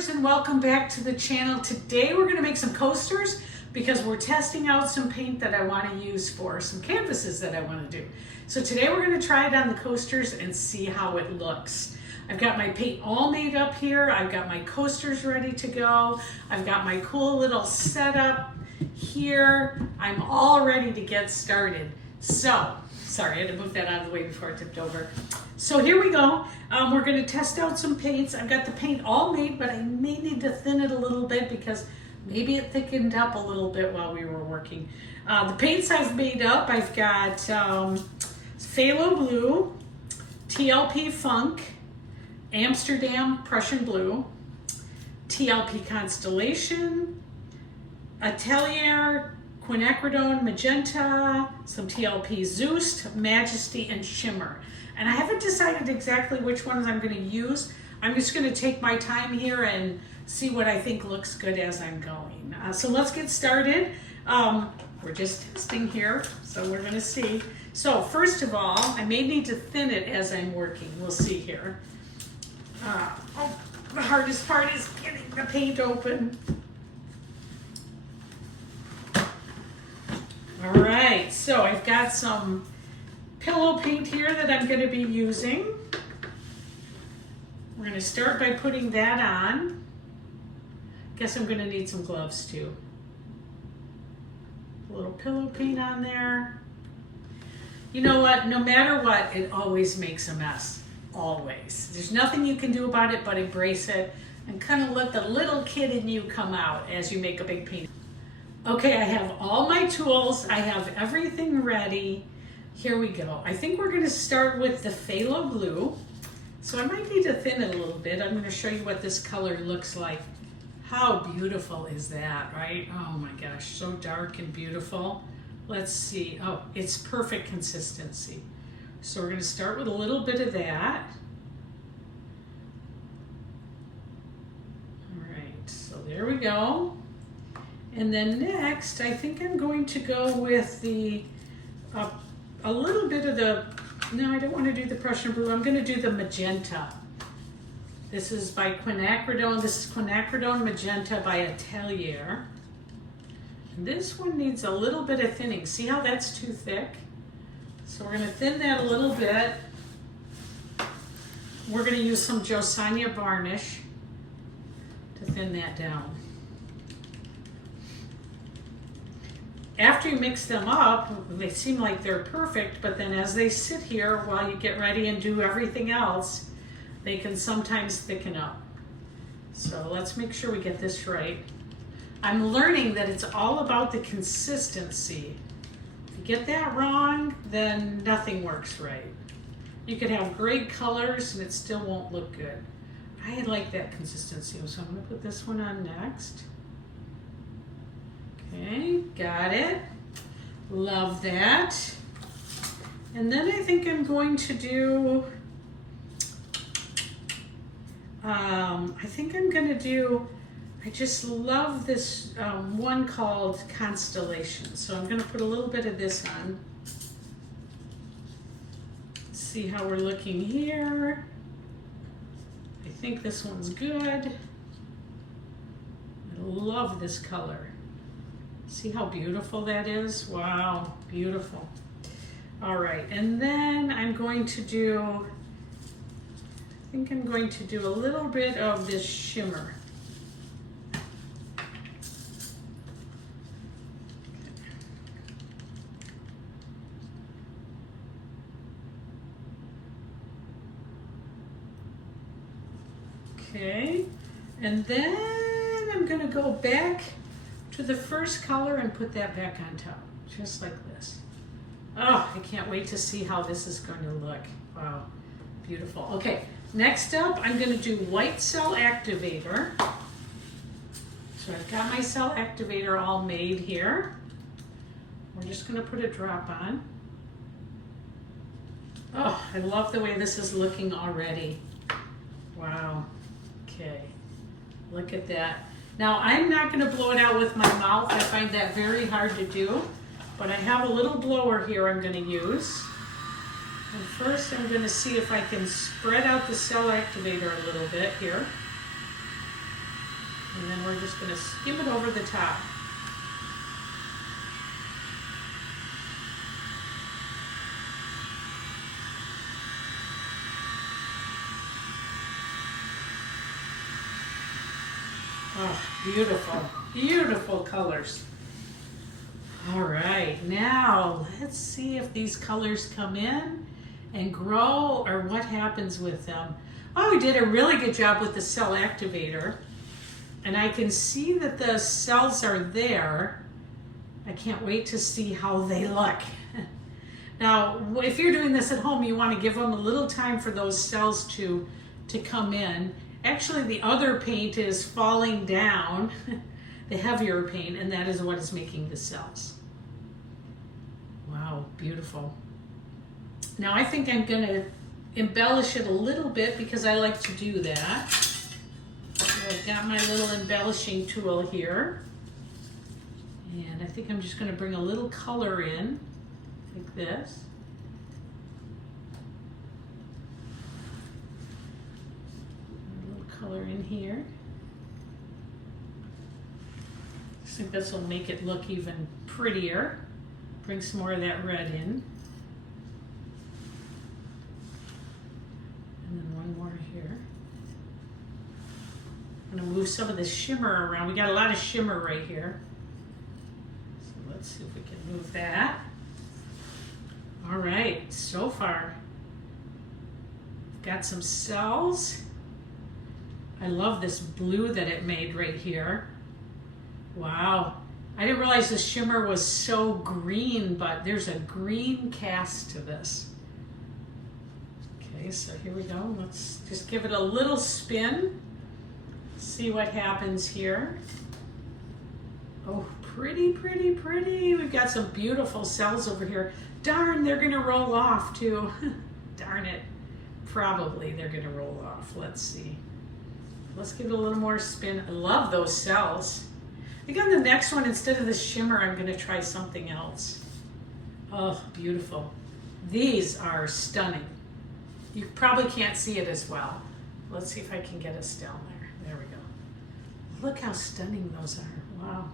viewers, and welcome back to the channel. Today we're going to make some coasters because we're testing out some paint that I want to use for some canvases that I want to do. So today we're going to try it on the coasters and see how it looks. I've got my paint all made up here. I've got my coasters ready to go. I've got my cool little setup here. I'm all ready to get started. So, sorry, I had to move that out of the way before I tipped over. So here we go. We're going to test out some paints. I've got the paint all made, but I may need to thin it a little bit because maybe it thickened up a little bit while we were working. The paints I've made up, I've got Phthalo Blue, TLP Funk, Amsterdam Prussian Blue, TLP Constellation, Atelier, Quinacridone Magenta, some TLP Zeus, Majesty, and Shimmer. And I haven't decided exactly which ones I'm going to use. I'm just going to take my time here and see what I think looks good as I'm going. So let's get started. We're just testing here, so we're going to see. So first of all, I may need to thin it as I'm working. We'll see here. The hardest part is getting the paint open. All right, so I've got some pillow paint here that I'm going to be using. We're going to start by putting that on. Guess I'm going to need some gloves too. A little pillow paint on there. You know what? No matter what, it always makes a mess. Always. There's nothing you can do about it but embrace it and kind of let the little kid in you come out as you make a big paint. Okay, I have all my tools. I have everything ready. Here we go. I think we're going to start with the Phthalo Blue. So I might need to thin it a little bit. I'm going to show you what this color looks like. How beautiful is that, right? Oh my gosh, so dark and beautiful. Let's see. Oh, it's perfect consistency. So we're going to start with a little bit of that. All right, so there we go. And then next, I think I'm going to go with the a little bit of the, no, I don't want to do the Prussian Blue. I'm going to do the Magenta. This is by Quinacridone. This is Quinacridone Magenta by Atelier. And this one needs a little bit of thinning. See how that's too thick? So we're going to thin that a little bit. We're going to use some Josiah varnish to thin that down. After you mix them up, they seem like they're perfect, but then as they sit here while you get ready and do everything else, they can sometimes thicken up. So let's make sure we get this right. I'm learning that it's all about the consistency. If you get that wrong, then nothing works right. You could have great colors and it still won't look good. I like that consistency, so I'm going to put this one on next. Okay, got it. Love that. And then I think I'm going to do, I just love this one called Constellation. So I'm going to put a little bit of this on. See how we're looking here. I think this one's good. I love this color. See how beautiful that is? Wow, beautiful. All right, and then I'm going to do, I think I'm going to do a little bit of this shimmer. Okay, and then I'm going to go back to the first color and put that back on top, just like this. Oh, I can't wait to see how this is going to look. Wow, beautiful. Okay, next up, I'm going to do White Cell Activator. So I've got my cell activator all made here. We're just going to put a drop on. Oh, I love the way this is looking already. Wow. Okay, look at that. Now, I'm not going to blow it out with my mouth. I find that very hard to do, but I have a little blower here I'm going to use. And first, I'm going to see if I can spread out the cell activator a little bit here. And then we're just going to skim it over the top. Oh, beautiful, beautiful colors. All right, now let's see if these colors come in and grow or what happens with them. Oh, we did a really good job with the cell activator. And I can see that the cells are there. I can't wait to see how they look. Now, if you're doing this at home, you want to give them a little time for those cells to come in. Actually, the other paint is falling down, the heavier paint, and that is what is making the cells. Wow, beautiful. Now, I think I'm going to embellish it a little bit because I like to do that. So I've got my little embellishing tool here. And I think I'm just going to bring a little color in, like this. Color in here. I think this will make it look even prettier. Bring some more of that red in. And then one more here. I'm going to move some of the shimmer around. We got a lot of shimmer right here. So let's see if we can move that. All right, so far, got some cells. I love this blue that it made right here. Wow. I didn't realize the shimmer was so green, but there's a green cast to this. Okay, so here we go. Let's just give it a little spin. See what happens here. Oh, pretty, pretty, pretty. We've got some beautiful cells over here. Darn, they're gonna roll off too. Darn it. Probably they're gonna roll off. Let's see. Let's give it a little more spin. I love those cells. I think on the next one, instead of the shimmer, I'm gonna try something else. Oh, beautiful. These are stunning. You probably can't see it as well. Let's see if I can get us down there. There we go. Look how stunning those are. Wow.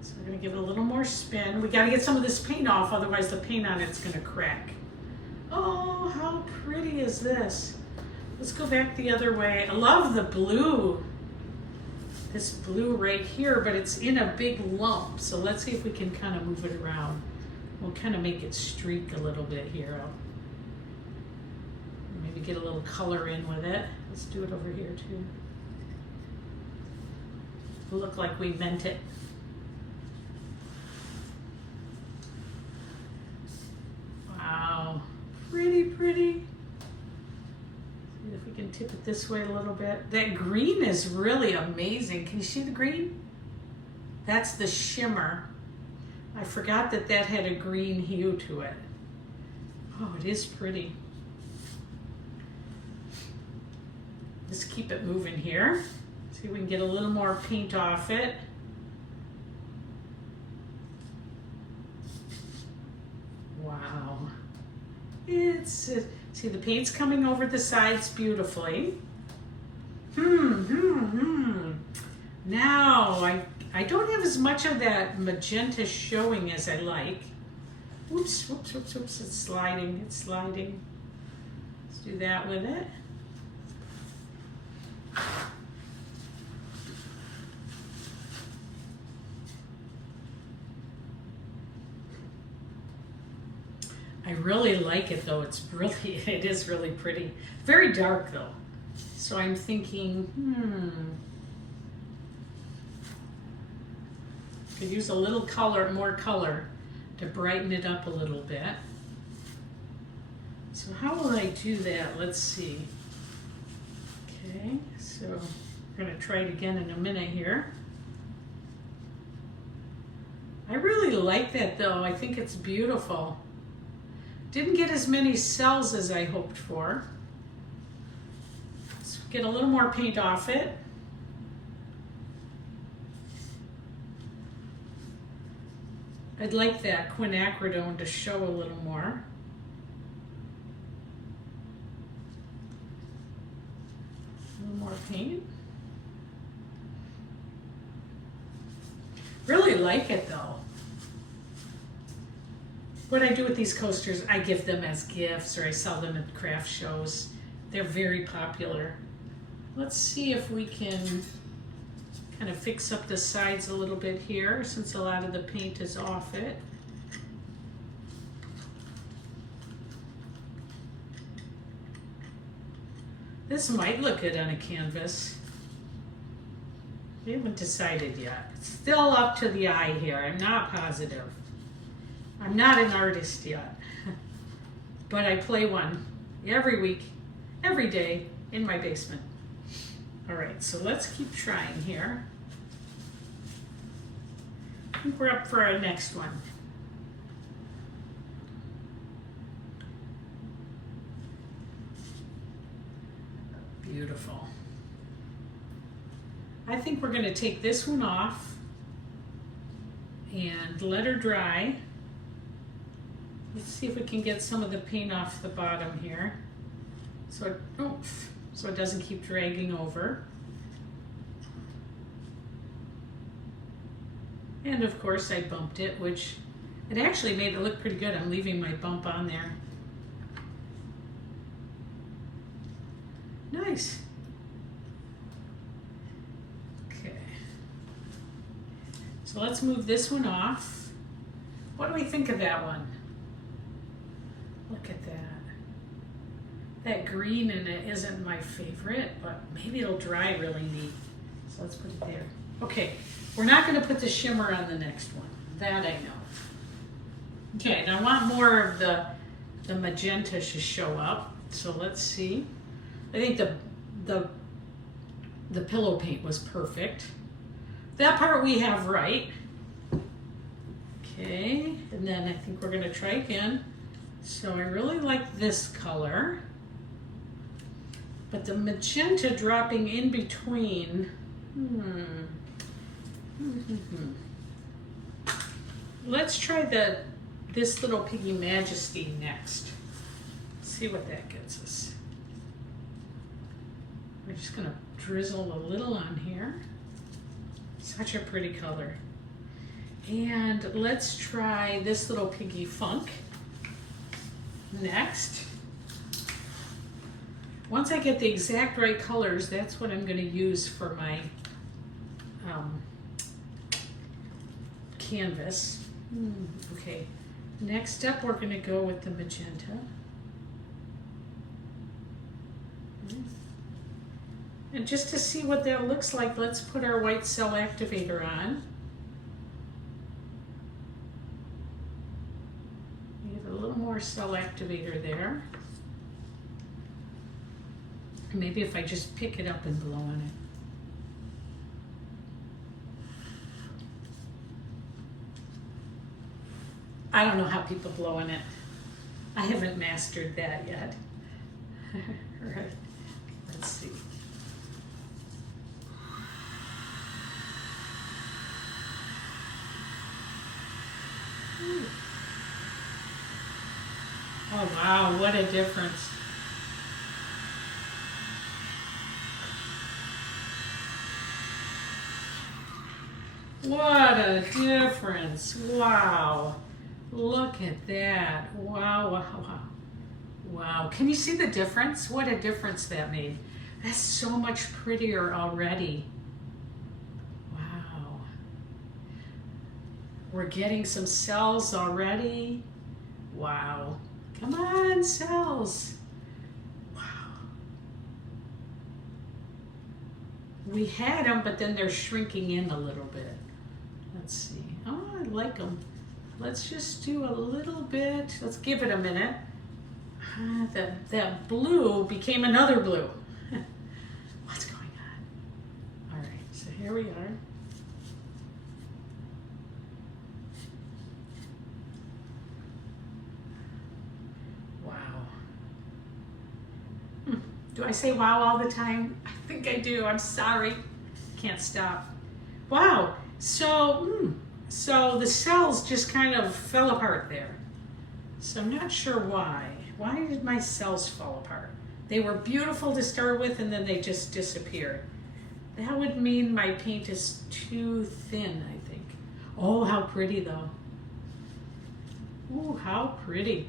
So we're gonna give it a little more spin. We gotta get some of this paint off, otherwise the paint on it's gonna crack. Oh, how pretty is this? Let's go back the other way. I love the blue. This blue right here, but it's in a big lump. So let's see if we can kind of move it around. We'll kind of make it streak a little bit here. I'll maybe get a little color in with it. Let's do it over here too. It'll look like we meant it. Wow, pretty, pretty. If we can tip it this way a little bit. That green is really amazing. Can you see the green? That's the shimmer. I forgot that that had a green hue to it. Oh, it is pretty. Just keep it moving here. See if we can get a little more paint off it. Wow. See, the paint's coming over the sides beautifully. Now, I don't have as much of that magenta showing as I like. Oops, whoops, whoops, whoops, it's sliding, it's sliding. Let's do that with it. I really like it though. It is really pretty. Very dark though. So I'm thinking, could use a little color, more color to brighten it up a little bit. So how will I do that? Let's see. Okay, so we're gonna try it again in a minute here. I really like that though. I think it's beautiful. Didn't get as many cells as I hoped for. Let's get a little more paint off it. I'd like that quinacridone to show a little more. A little more paint. Really like it though. What I do with these coasters, I give them as gifts or I sell them at craft shows. They're very popular. Let's see if we can kind of fix up the sides a little bit here since a lot of the paint is off it. This might look good on a canvas. We haven't decided yet. It's still up to the eye here. I'm not positive. I'm not an artist yet, but I play one every week, every day in my basement. All right, so let's keep trying here. I think we're up for our next one. Beautiful. I think we're going to take this one off and let her dry. Let's see if we can get some of the paint off the bottom here so it doesn't keep dragging over. And of course I bumped it, which it actually made it look pretty good. I'm leaving my bump on there. Nice. Okay. So let's move this one off. What do we think of that one? Look at that. That green in it isn't my favorite, but maybe it'll dry really neat. So let's put it there. Okay, we're not going to put the shimmer on the next one. That I know. Okay, and I want more of the magenta to show up. So let's see. I think the pillow paint was perfect. That part we have right. Okay, and then I think we're going to try again. So I really like this color, but the magenta dropping in between. Let's try This Little Piggy Majesty next. See what that gets us. We're just gonna drizzle a little on here. Such a pretty color. And let's try This Little Piggy Funk next. Once I get the exact right colors, that's what I'm going to use for my canvas. Okay, next up we're going to go with the magenta. And just to see what that looks like, let's put our White Cell Activator on. Get a little more cell activator there. Maybe if I just pick it up and blow on it. I don't know how people blow on it. I haven't mastered that yet. All right, let's see. Oh wow, what a difference. What a difference. Wow. Look at that. Wow, wow, wow. Wow. Can you see the difference? What a difference that made. That's so much prettier already. Wow. We're getting some cells already. Wow. Come on, cells. Wow. We had them, but then they're shrinking in a little bit. Let's see. Oh, I like them. Let's just do a little bit. Let's give it a minute. That blue became another blue. What's going on? All right, so here we are. Wow. Do I say wow all the time? I think I do. I'm sorry. Can't stop. Wow. So the cells just kind of fell apart there. So I'm not sure why. Why did my cells fall apart? They were beautiful to start with and then they just disappeared. That would mean my paint is too thin, I think. Oh, how pretty though. Oh, how pretty.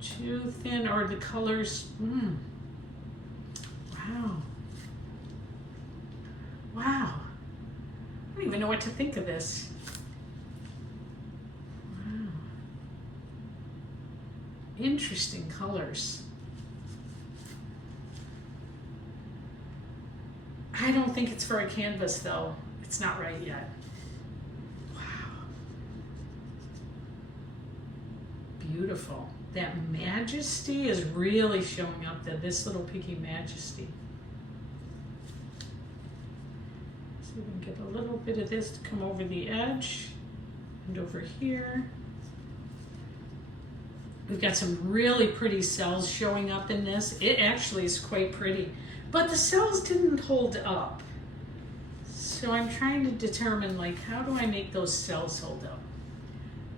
Too thin, or the colors, wow. Wow. I don't even know what to think of this. Wow. Interesting colors. I don't think it's for a canvas though. It's not right yet. Wow. Beautiful. That majesty is really showing up there. This Little Piggy majesty. So we can get a little bit of this to come over the edge and over here. We've got some really pretty cells showing up in this. It actually is quite pretty, but the cells didn't hold up. So I'm trying to determine, like, how do I make those cells hold up?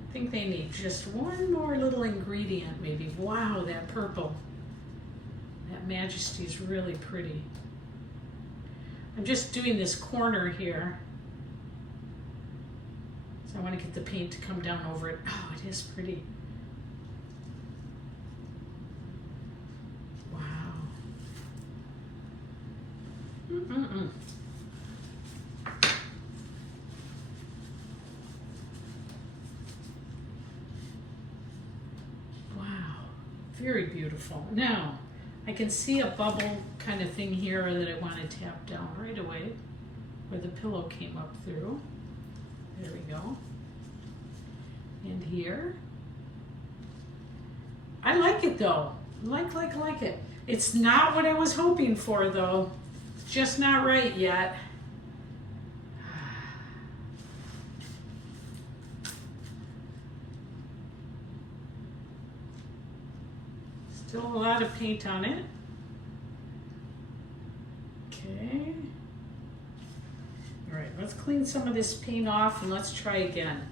I think they need just one more little ingredient maybe. Wow, that purple. That majesty is really pretty. I'm just doing this corner here. So I want to get the paint to come down over it. Oh, it is pretty. Wow. Very beautiful. Now, I can see a bubble kind of thing here that I want to tap down right away, where the pillow came up through. There we go. And here. I like it though. Like it. It's not what I was hoping for though. It's just not right yet. Still a lot of paint on it. Okay. All right, let's clean some of this paint off and let's try again.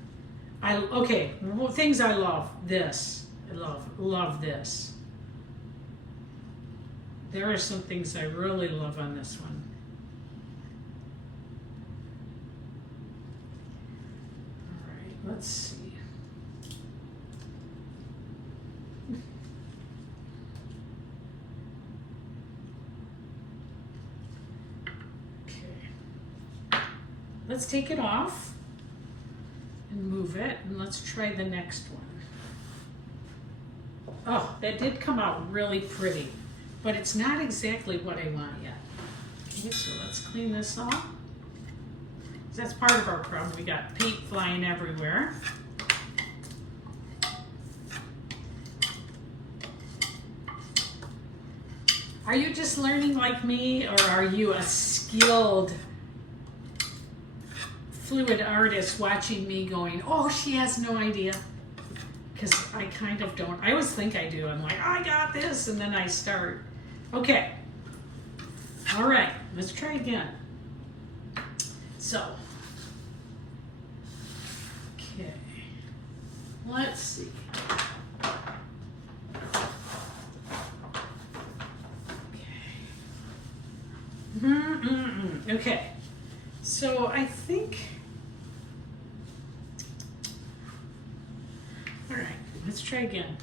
Okay, things I love. This. I love this. There are some things I really love on this one. All right, let's see. Let's take it off and move it, and let's try the next one. Oh, that did come out really pretty, but it's not exactly what I want yet. Okay, so let's clean this off. That's part of our problem. We got paint flying everywhere. Are you just learning like me, or are you a skilled fluid artist watching me going, oh, she has no idea? Because I kind of don't. I always think I do. I'm like, I got this, and then I start. Okay. All right, let's try again. So, okay. Let's see. Okay. Okay. So I think, all right, let's try again.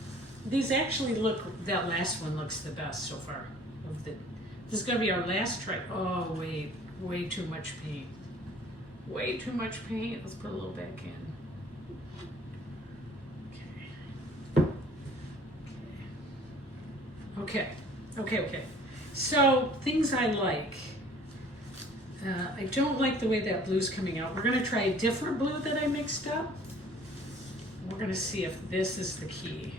These actually look, that last one looks the best so far. This is gonna be our last try. Oh wait, way too much paint. Way too much paint. Let's put a little back in. Okay. Okay. So things I like. I don't like the way that blue's coming out. We're gonna try a different blue that I mixed up. We're gonna see if this is the key.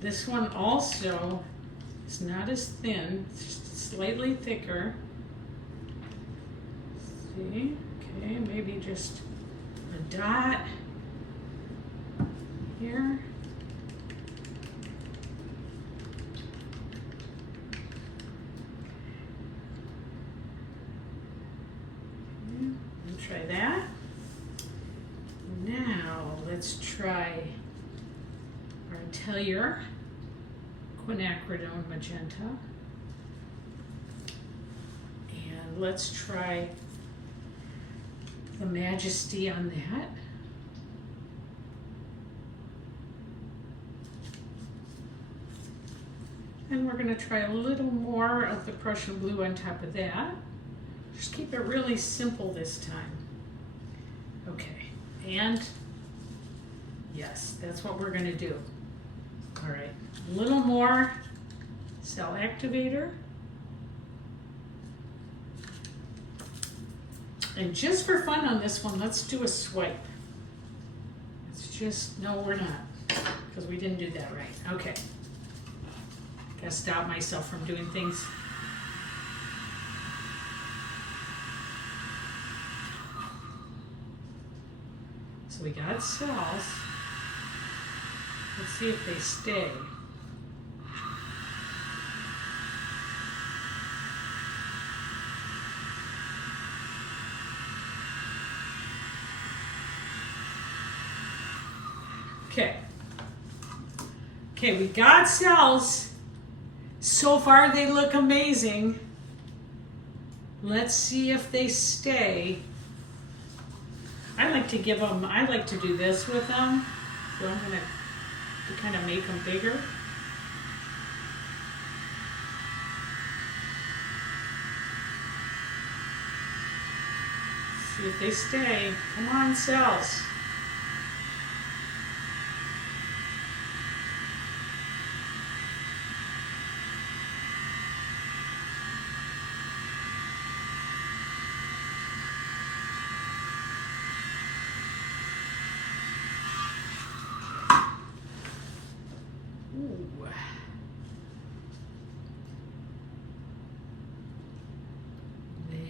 This one also is not as thin, it's just slightly thicker. See, okay, maybe just a dot here. Try that. Now let's try our Atelier Quinacridone Magenta. And let's try the majesty on that. And we're going to try a little more of the Prussian blue on top of that. Just keep it really simple this time. Okay, and yes, that's what we're going to do. All right, a little more Cell Activator. And just for fun on this one, let's do a swipe. It's just, no, we're not, because we didn't do that right. Okay. Gotta stop myself from doing things. So we got cells. Let's see if they stay. Okay. Okay, we got cells. So far they look amazing. Let's see if they stay. I like to do this with them. So I'm gonna kind of make them bigger. See if they stay. Come on, cells.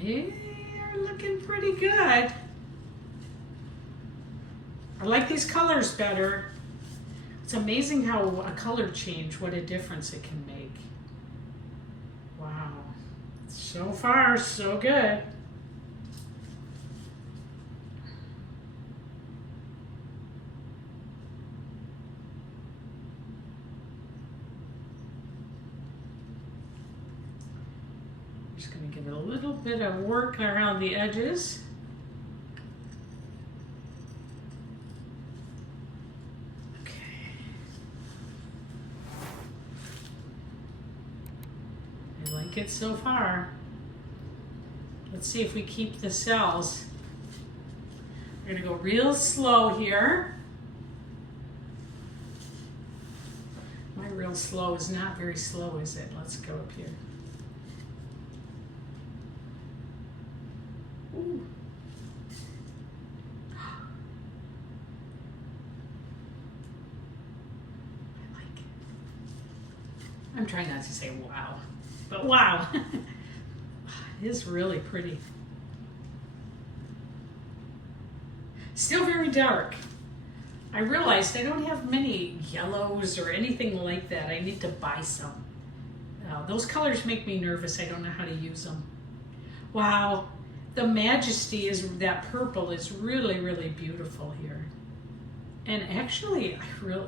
They are looking pretty good. I like these colors better. It's amazing how a color change, what a difference it can make. Wow. So far, so good. Just going to give it a little bit of work around the edges. Okay. I like it so far. Let's see if we keep the cells. We're going to go real slow here. My real slow is not very slow, is it? Let's go up here. Ooh. I like it. I'm trying not to say wow, but wow. It is really pretty. Still very dark. I realized I don't have many yellows or anything like that. I need to buy some. Those colors make me nervous. I don't know how to use them. Wow. The majesty is that purple is really, really beautiful here. And actually,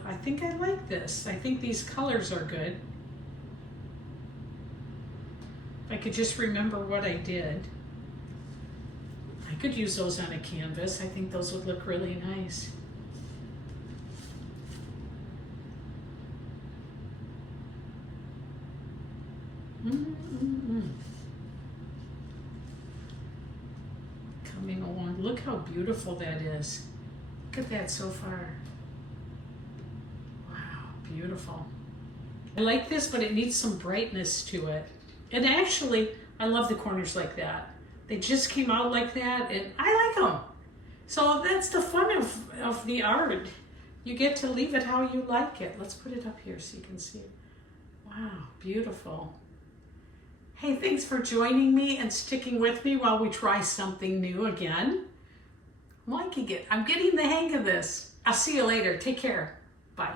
I think I like this. I think these colors are good. If I could just remember what I did. I could use those on a canvas. I think those would look really nice. Coming along. Look how beautiful that is. Look at that so far. Wow, beautiful. I like this, but it needs some brightness to it. And actually, I love the corners like that. They just came out like that, and I like them. So that's the fun of the art. You get to leave it how you like it. Let's put it up here so you can see it. Wow, beautiful. Hey, thanks for joining me and sticking with me while we try something new again. I'm liking it. I'm getting the hang of this. I'll see you later. Take care. Bye.